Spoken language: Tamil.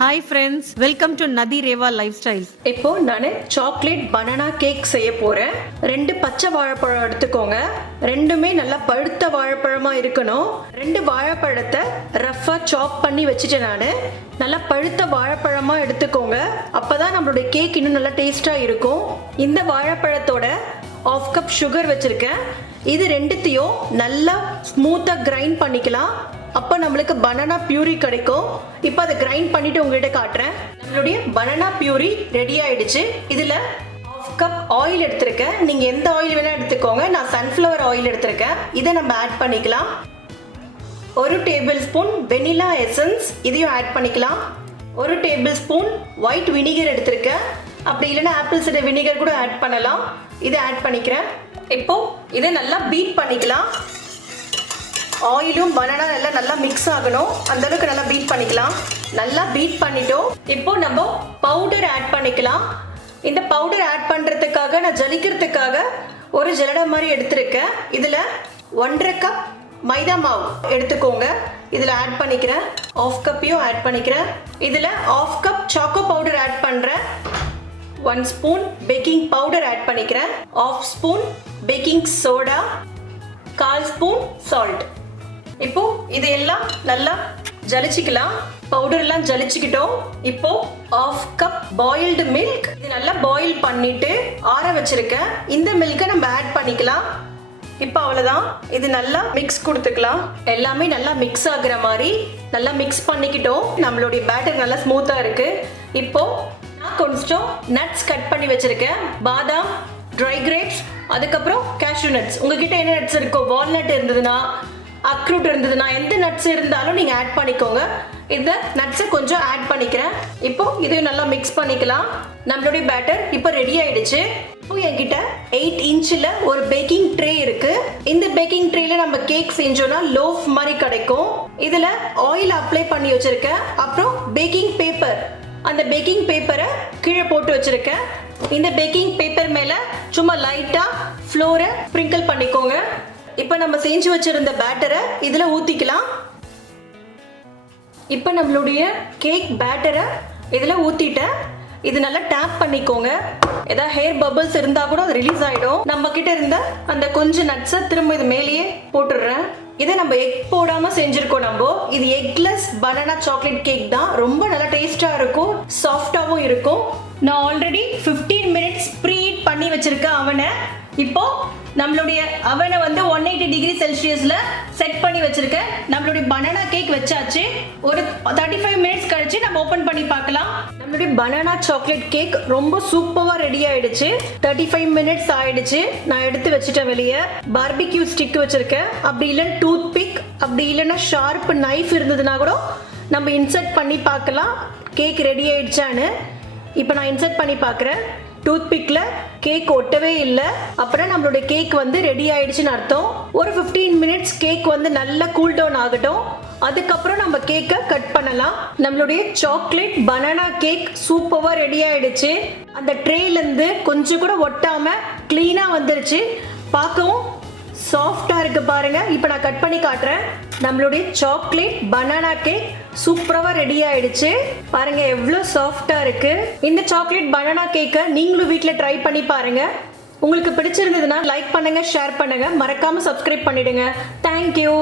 ஹாய் ஃப்ரெண்ட்ஸ், வெல்கம் டு நதி ரேவா லைஃப் ஸ்டைல்ஸ். இப்போ நான் சாக்லேட் பனானா கேக் செய்ய போறேன். 2 பச்சை வாழைப்பழம் எடுத்துக்கோங்க. ரெண்டுமே நல்லா பழுத்த வாழைப்பழமா இருக்கணும். 2 வாழைப்பழத்தை ரஃபா சாப் பண்ணி வச்சுட்டேன். நான் நல்லா பழுத்த வாழைப்பழமா எடுத்துக்கோங்க. அப்பதான் நம்மளுடைய கேக் இன்னும் நல்லா டேஸ்டா இருக்கும். இந்த வாழைப்பழத்தோட 1/2 கப் சுகர் வச்சிருக்கேன். இது ரெண்டுத்தையும் நல்லா ஸ்மூத்தா கிரைண்ட் பண்ணிக்கலாம். அப்போ நம்மளுக்கு பனானா பியூரி கிடைக்கும். இப்போ அதை கிரைண்ட் பண்ணிட்டு உங்ககிட்ட காட்டுறேன். நம்மளுடைய பனானா பியூரி ரெடி ஆயிடுச்சு. இதுல 1/2 கப் ஆயில் எடுத்திருக்கேன். நீங்க எந்த ஆயில் வேணா எடுத்துக்கோங்க. நான் சன்ஃப்ளவர் ஆயில் எடுத்திருக்கேன். இதை நம்ம ஆட் பண்ணிக்கலாம். 1 டேபிள் ஸ்பூன் வெனிலா எசன்ஸ், இதையும் ஆட் பண்ணிக்கலாம். 1 டேபிள் ஸ்பூன் ஒயிட் வினிகர் எடுத்திருக்கேன். அப்படி இல்லைன்னா ஆப்பிள் சைடர் வினிகர் கூட ஆட் பண்ணலாம். இதை ஆட் பண்ணிக்கிறேன். இப்போ இதை நல்லா பீட் பண்ணிக்கலாம். ஆயிலும் பனானா நல்லா மிக்ஸ் ஆகணும். அந்த அளவுக்கு நல்லா பீட் பண்ணிக்கலாம். நல்லா பீட் பண்ணிட்டோம். இப்போ நம்ம பவுடர் ஆட் பண்ணிக்கலாம். இந்த பவுடர் ஆட் பண்றதுக்காக நான் ஜலிக்கிறதுக்காக ஒரு ஜல்லடை மாதிரி எடுத்திருக்கேன். இதுல 1/2 கப் மைதா மாவு எடுத்துக்கோங்க. இதுல ஆட் பண்ணிக்கிறேன். 1/2 கப்பையும் ஆட் பண்ணிக்கிறேன். இதுல 1/2 கப் சாக்கோ பவுடர் ஆட் பண்றேன். 1 ஸ்பூன் பேக்கிங் பவுடர் ஆட் பண்ணிக்கிறேன். 1/2 spoon baking soda, 1/4 spoon salt. இப்போ இதையெல்லாம் நல்லா ஜலிச்சுக்கலாம். பவுடர் எல்லாம் ஜலிச்சுக்கிட்டோம். இப்போ 1/2 கப் பாயில்டு மில்க், இது நல்லா பாயில் பண்ணிட்டு ஆற வச்சிருக்கேன். இந்த மில்கை நம்ம ஆட் பண்ணிக்கலாம். இப்போ அவ்வளவுதான். இது நல்லா மிக்ஸ் கொடுத்துக்கலாம். எல்லாமே நல்லா மிக்ஸ் ஆகுற மாதிரி நல்லா மிக்ஸ் பண்ணிக்கிட்டோம். நம்மளுடைய பேட்டர் நல்லா ஸ்மூத்தா இருக்கு. இப்போ நான் கொஞ்சம் நட்ஸ் கட் பண்ணி வச்சிருக்கேன். பாதாம், ட்ரை கிரேப்ஸ், அதுக்கப்புறம் கேஷ்யூ நட்ஸ். உங்ககிட்ட என்ன நட்ஸ் இருக்கோ, வால்நட் இருந்ததுன்னா, அக்ரூட் இருந்ததுன்னா, எந்த நட்ஸ் இருந்தாலும் நீங்க ஆட் பண்ணிக்கோங்க. இந்த நட்ஸை கொஞ்சம் ஆட் பண்ணிக்கிறேன். இப்போ இதையும் நல்லா மிக்ஸ் பண்ணிக்கலாம். நம்மளுடைய பேட்டர் இப்போ ரெடி ஆயிடுச்சு. இப்போ என்கிட்ட 8 இன்ச்சில் ஒரு பேக்கிங் ட்ரே இருக்கு. இந்த பேக்கிங் ட்ரேல நம்ம கேக் செஞ்சோம்னா லோஃப் மாதிரி கிடைக்கும். இதுல ஆயில் அப்ளை பண்ணி வச்சிருக்கேன். அப்புறம் பேக்கிங் பேப்பர், அந்த பேக்கிங் பேப்பரை கீழே போட்டு வச்சிருக்கேன். இந்த பேக்கிங் பேப்பர் மேல சும்மா லைட்டா ஃப்ளோரை ஸ்ப்ரிங்கிள் பண்ணிக்கோங்க. இப்போ நம்ம செஞ்சு வச்சிருந்த பேட்டரை இதுல ஊத்திக்கலாம். இப்போ நம்மளுடைய கேக் பேட்டரை இதுல ஊத்திட்டேன். இது நல்லா டேப் பண்ணிக்கோங்க. ஏதாவது ஹேர் பபிள்ஸ் இருந்தா கூட அது ரிலீஸ் ஆயிடும். நம்ம கிட்ட இருந்த அந்த கொஞ்சம் நட்ஸை திரும்ப இது மேலேயே போட்டுடுறேன். இதை நம்ம எக் போடாம செஞ்சிருக்கோம். நம்ம இது எக்லெஸ் பனானா சாக்லேட் கேக் தான். ரொம்ப நல்லா டேஸ்டா இருக்கும், சாஃப்டாவும் இருக்கும். நான் ஆல்ரெடி 15 மினிட்ஸ் ப்ரீ ஹீட் பண்ணி வச்சிருக்கேன் அவனை. இப்போ நம்மளுடைய அவனை 180 டிகிரி செல்சியஸ்ல செட் பண்ணி வச்சிருக்கேன். நம்மளுடைய பனானா கேக் வச்சாச்சு. ஒரு 35 மினிட்ஸ் கழிச்சு நம்ம ஓபன் பண்ணி பார்க்கலாம். நம்மளுடைய பனானா சாக்லேட் கேக் ரொம்ப சூப்பரா ரெடி ஆயிடுச்சு. 35 மினிட்ஸ் ஆயிடுச்சு. நான் எடுத்து வச்சுட்டேன் வெளியே. பார்பிக்யூ ஸ்டிக் வச்சிருக்கேன். அப்படி இல்லைன்னா டூத் பிக், அப்படி இல்லைன்னா ஷார்ப் நைஃப் இருந்ததுன்னா கூட நம்ம இன்சர்ட் பண்ணி பார்க்கலாம் கேக் ரெடி ஆயிடுச்சான்னு. இப்போ நான் இன்சர்ட் பண்ணி பார்க்குறேன். டூத் பிக்ல கேக் ஒட்டவே இல்லை. அப்புறம் நம்மளுடைய கேக் ரெடி ஆயிடுச்சுன்னு அர்த்தம். ஒரு 15 மினிட்ஸ் கேக் நல்லா கூல் டவுன் ஆகட்டும். அதுக்கப்புறம் நம்ம கேக்கை கட் பண்ணலாம். நம்மளுடைய சாக்லேட் பனானா கேக் சூப்பரா ரெடி ஆயிடுச்சு. அந்த ட்ரேல இருந்து கொஞ்சம் கூட ஒட்டாம கிளீனா வந்துருச்சு. பார்க்கவும் சாஃப்டா இருக்கு பாருங்க. இப்போ நான் கட் பண்ணி காட்டுறேன். நம்மளுடைய சாக்லேட் பனானா கேக் சூப்பரா ரெடி ஆயிடுச்சு. பாருங்க எவ்வளவு சாஃப்டா இருக்கு. இந்த சாக்லேட் பனானா கேக்கை நீங்களும் வீட்ல ட்ரை பண்ணி பாருங்க. உங்களுக்கு பிடிச்சிருந்ததுன்னா லைக் பண்ணுங்க, ஷேர் பண்ணுங்க, மறக்காம சப்ஸ்கிரைப் பண்ணிடுங்க. தேங்க்யூ.